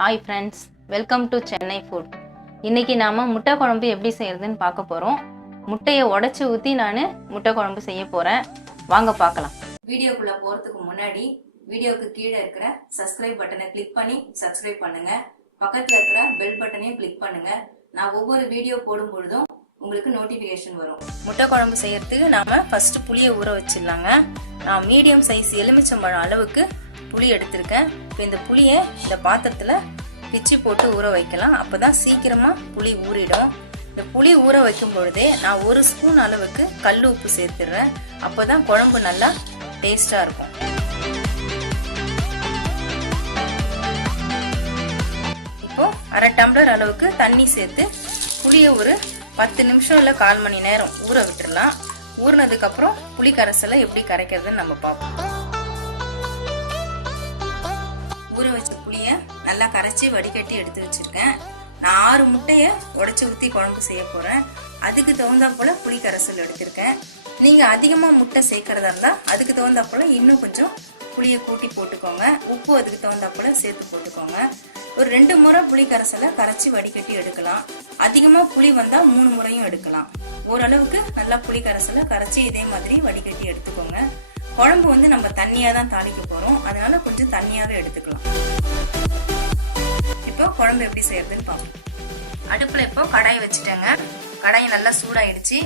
Hi friends, welcome to Chennai food. இன்றைக்கி நாம் முட்டை குழம்பு எப்படி செய்கிறதுன்னு பார்க்க போகிறோம். முட்டையை உடச்சி ஊற்றி நான் முட்டை குழம்பு செய்ய போகிறேன். வாங்க பார்க்கலாம். வீடியோக்குள்ளே போகிறதுக்கு முன்னாடி வீடியோவுக்கு கீழே இருக்கிற சப்ஸ்கிரைப் பட்டனை கிளிக் பண்ணி சப்ஸ்கிரைப் பண்ணுங்கள். பக்கத்தில் இருக்கிற பெல் பட்டனையும் கிளிக் பண்ணுங்கள். நான் ஒவ்வொரு வீடியோ போடும் பொழுதும் உங்களுக்கு நோட்டிஃபிகேஷன் வரும். முட்டை குழம்பு செய்யறதுக்கு நாம் ஃபஸ்ட்டு புளியை ஊற வச்சிடலாங்க. நான் மீடியம் சைஸ் எலுமிச்சம்பழம் அளவுக்கு புளி எடுத்திருக்கேன். இப்போ இந்த புளியை இந்த பாத்திரத்தில் பிச்சு போட்டு ஊற வைக்கலாம். அப்போ தான் சீக்கிரமாக புளி ஊறிடும். இந்த புளி ஊற வைக்கும் பொழுதே நான் 1 ஸ்பூன் அளவுக்கு கல் உப்பு சேர்த்துடுறேன். அப்போ தான் குழம்பு நல்லா டேஸ்டாக இருக்கும். இப்போ 1/2 டம்ளர் அளவுக்கு தண்ணி சேர்த்து புளியை ஒரு 10 நிமிஷம் இல்லை 1/4 மணி நேரம் ஊற விட்டுடலாம். ஊறினதுக்கப்புறம் புளி கரைசலை எப்படி கரைக்கிறதுன்னு நம்ம பார்ப்போம். ஊற வச்ச புளியை நல்லா கரைச்சி வடிகட்டி எடுத்து வச்சிருக்கேன். நான் 6 முட்டையை உடச்சி ஊற்றி குழம்பு செய்ய போகிறேன். அதுக்கு தகுந்தா போல் புளி கரைசல் எடுத்திருக்கேன். நீங்கள் அதிகமாக முட்டை சேர்க்கறதா இருந்தால் அதுக்கு தகுந்தா போல் இன்னும் கொஞ்சம் புளியை கூட்டி போட்டுக்கோங்க. உப்பு அதுக்கு தகுந்தா போல் சேர்த்து போட்டுக்கோங்க. ஒரு 2 முறை புளி கரைசலை கரைச்சி வடிகட்டி எடுக்கலாம். அதிகமாக புளி வந்தால் 3 முறையும் எடுக்கலாம். ஓரளவுக்கு நல்லா புளி கரைசலை கரைச்சி இதே மாதிரி வடிகட்டி எடுத்துக்கோங்க. குழம்பு நம்ம தண்ணியாக தான் தாளிக்க போகிறோம், அதனால கொஞ்சம் தண்ணியாகவே எடுத்துக்கலாம். இப்போ குழம்பு எப்படி செய்யறதுன்னு பார்ப்போம். அடுப்பில் இப்போ கடாயை வச்சுட்டேங்க. கடாயை நல்லா சூடாயிடுச்சு.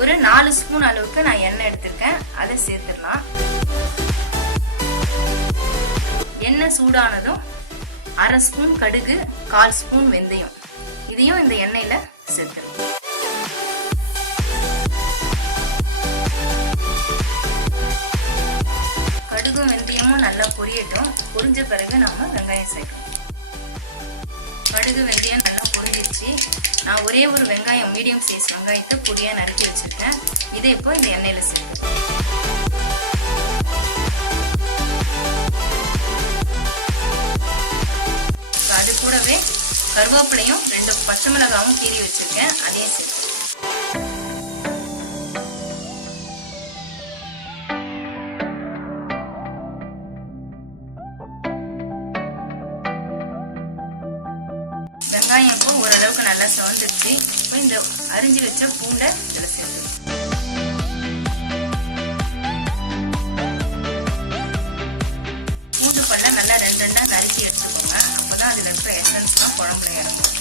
ஒரு 4 ஸ்பூன் அளவுக்கு நான் எண்ணெய் எடுத்திருக்கேன். அதை சேர்த்துடலாம். எண்ணெய் சூடானதும் 1/2 ஸ்பூன் கடுகு, 1/4 ஸ்பூன் வெந்தயம் இதையும் இந்த எண்ணெயில் சேர்த்துடலாம். கடுகும் வெந்தயமும் நல்லா பொரியட்டும். பொரிஞ்ச பிறகு நம்ம வெங்காயம் சேர்க்கணும். கடுகு வெந்தயம் நல்லா பொரிஞ்சிருச்சு. நான் ஒரே ஒரு வெங்காயம், மீடியம் சைஸ் வெங்காயத்தை பொடியாக நறுக்கி வச்சிருக்கேன். இதை இப்போ இந்த எண்ணெயில சேர்க்கணும். அது கூடவே கருவேப்பிலையும் 2 பச்சை மிளகாயும் கீறி வச்சிருக்கேன். அதையும் சேர்க்கணும். வெங்காயம் இப்போ ஓரளவுக்கு நல்லா சவந்துருச்சு. இப்போ இந்த அரிஞ்சு வச்ச பூண்டை இதில் சேர்த்துக்கணும். பூண்டு பல்ல நல்லா 2 நறுக்கி எடுத்துக்கோங்க. அப்போதான் அதில் இருக்கிற எசன்ஸ்லாம் குழம்புல இறங்கும்.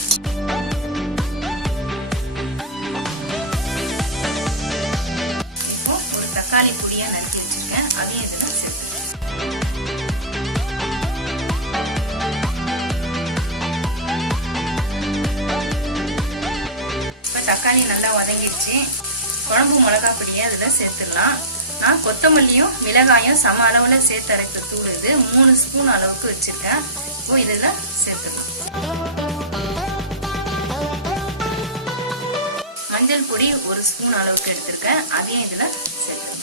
இப்போ ஒரு தக்காளி பொடியாக நறுக்கி வச்சிருக்கேன். அதையும் இதில் சேர்த்துக்கணும். தக்காளி நல்லா வதங்கிடுச்சு. குழம்பு மிளகா பொடியை அதில் சேர்த்துடலாம். நான் கொத்தமல்லியும் மிளகாயும் சம அளவில் சேர்த்து அரைத்த தூள் இது 3 ஸ்பூன் அளவுக்கு வச்சிருக்கேன். இப்போ இதில் சேர்த்துடலாம். மஞ்சள் பொடி 1 ஸ்பூன் அளவுக்கு எடுத்திருக்கேன். அதையும் இதில் சேர்த்துடலாம்.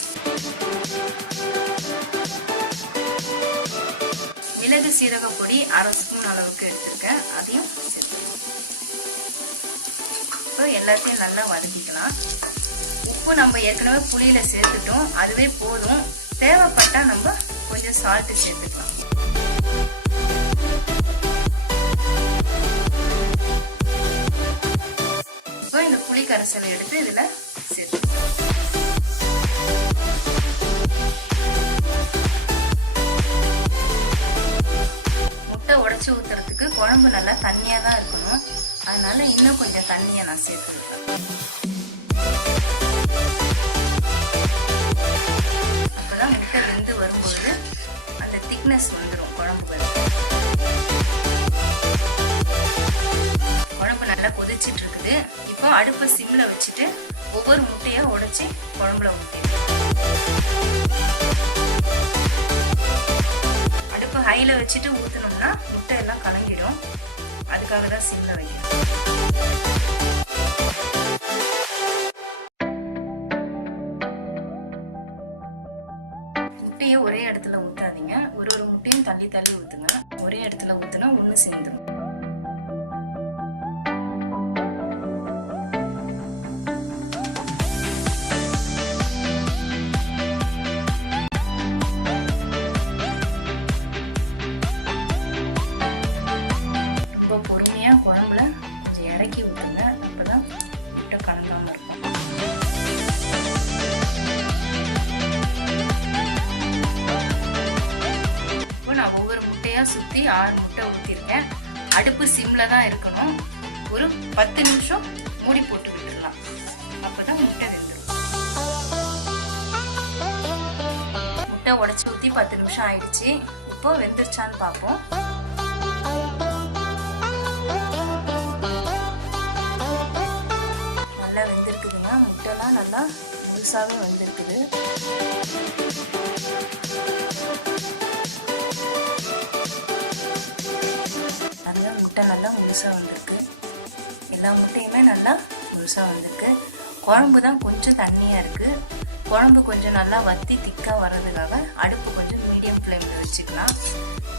மிளகு சீரக பொடி 1/2 ஸ்பூன் அளவுக்கு எடுத்திருக்கேன். அதையும் சேர்த்துடலாம். இப்போ எல்லாத்தையும் நல்லா வதக்கிக்கலாம். உப்பு நம்ம ஏற்கனவே புளியில சேர்த்துட்டோம், அதுவே போதும். தேவைப்பட்டா நம்ம கொஞ்சம் சால்ட் சேர்த்துக்கலாம். இப்போ இந்த புளி கரைசலை எடுத்து இதுல சேர்த்துக்கலாம். முட்டை உடைச்சு ஊத்துறதுக்கு குழம்பு நல்லா தண்ணியா தான் இருக்கணும். அதனால இன்னும் கொஞ்சம் தண்ணியை நான் சேர்த்துருக்கேன். அப்பதான் முட்டை வெந்து வரும்போது அந்த திக்னஸ் வந்துடும் குழம்பு. குழம்பு நல்லா கொதிச்சிட்டு இருக்குது. இப்போ அடுப்பை சிம்ல வச்சுட்டு ஒவ்வொரு முட்டையா உடைச்சி குழம்புல ஊற்றிடுறேன். அடுப்பு ஹைல வச்சுட்டு ஊற்றணும்னா முட்டை எல்லாம் கலங்கிடும். அதுக்காக தான் சிம்ல வைக்கிறேன். முட்டையை ஒரே இடத்துல ஊத்தாதீங்க. ஒரு முட்டையும் தள்ளி தள்ளி ஊத்துங்க. ஒரே இடத்துல ஊத்துனா ஒண்ணு சேர்ந்துடும். சுற்றி 6 முட்டை ஊற்றிருக்கேன். அடுப்பு சிம்மில் தான் இருக்கணும். ஒரு 10 நிமிஷம் மூடி போட்டு விட்டுடலாம். அப்போ தான் முட்டை வெந்துடும். முட்டை உடச்சி ஊற்றி 10 நிமிஷம் ஆயிடுச்சு. இப்போ வெந்துருச்சான்னு பார்ப்போம். நல்லா வெந்திருக்குதுங்க. முட்டைலாம் நல்லா முழுசாகவே வெந்திருக்குது. நல்லா முட்டை நல்லா முழுசாக வந்திருக்கு. எல்லா முட்டையுமே நல்லா முழுசாக வந்திருக்கு. குழம்பு தான் கொஞ்சம் தண்ணியாக இருக்குது. குழம்பு கொஞ்சம் நல்லா வற்றி திக்காக வர்றதுக்காக அடுப்பு கொஞ்சம் மீடியம் ஃப்ளேமில் வச்சுக்கலாம்.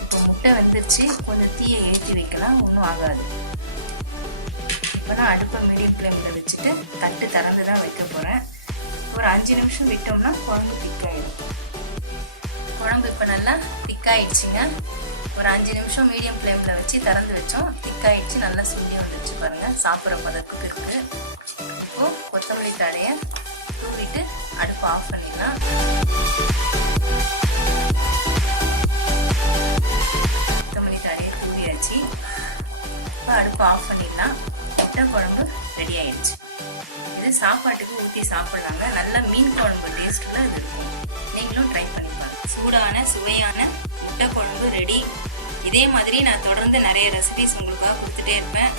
இப்போ முட்டை வெந்துருச்சு. கொஞ்சம் தீயை ஏற்றி வைக்கலாம், ஒன்றும் ஆகாது. இப்போ நான் அடுப்பை மீடியம் ஃப்ளேமில் வச்சுட்டு தட்டு திறந்து தான் வைக்க போகிறேன். ஒரு 5 நிமிஷம் விட்டோம்னா குழம்பு திக்காயிடும். குழம்பு இப்போ நல்லா திக்காயிடுச்சுங்க. ஒரு 5 நிமிஷம் மீடியம் ஃப்ளேமில் வச்சு திறந்து வச்சோம். திக்காயிடுச்சு, நல்லா சுண்டி வந்துடுச்சு பாருங்கள். சாப்பிட்ற பதத்துக்கு இருக்குது. இப்போது கொத்தமல்லி தழையை தூவிட்டு அடுப்பு ஆஃப் பண்ணிடலாம். கொத்தமல்லி தழையை தூவியாச்சு. இப்போ அடுப்பு ஆஃப் பண்ணிடலாம். முட்டை குழம்பு ரெடி ஆயிடுச்சு. இது சாப்பாட்டுக்கு ஊற்றி சாப்பிட்லாங்க. நல்லா மீன் குழம்பு டேஸ்ட்டில் இது இருக்கும். நீங்களும் ட்ரை பண்ணி பாருங்க. சூடான சுவையான முட்டை குழம்பு ரெடி. இதே மாதிரி நான் தொடர்ந்து நிறைய ரெசிபிஸ் உங்களுக்காக கொடுத்துட்டே இருப்பேன்.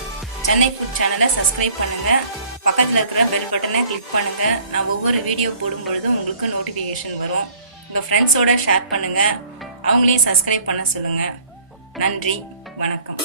சென்னை ஃபுட் சேனலை சப்ஸ்கிரைப் பண்ணுங்கள். பக்கத்தில் இருக்கிற பெல் பட்டனை கிளிக் பண்ணுங்கள். நான் ஒவ்வொரு வீடியோ போடும் பொழுதும் உங்களுக்கு நோட்டிஃபிகேஷன் வரும். உங்கள் ஃப்ரெண்ட்ஸோட ஷேர் பண்ணுங்கள். அவங்களையும் சப்ஸ்கிரைப் பண்ண சொல்லுங்கள். நன்றி, வணக்கம்.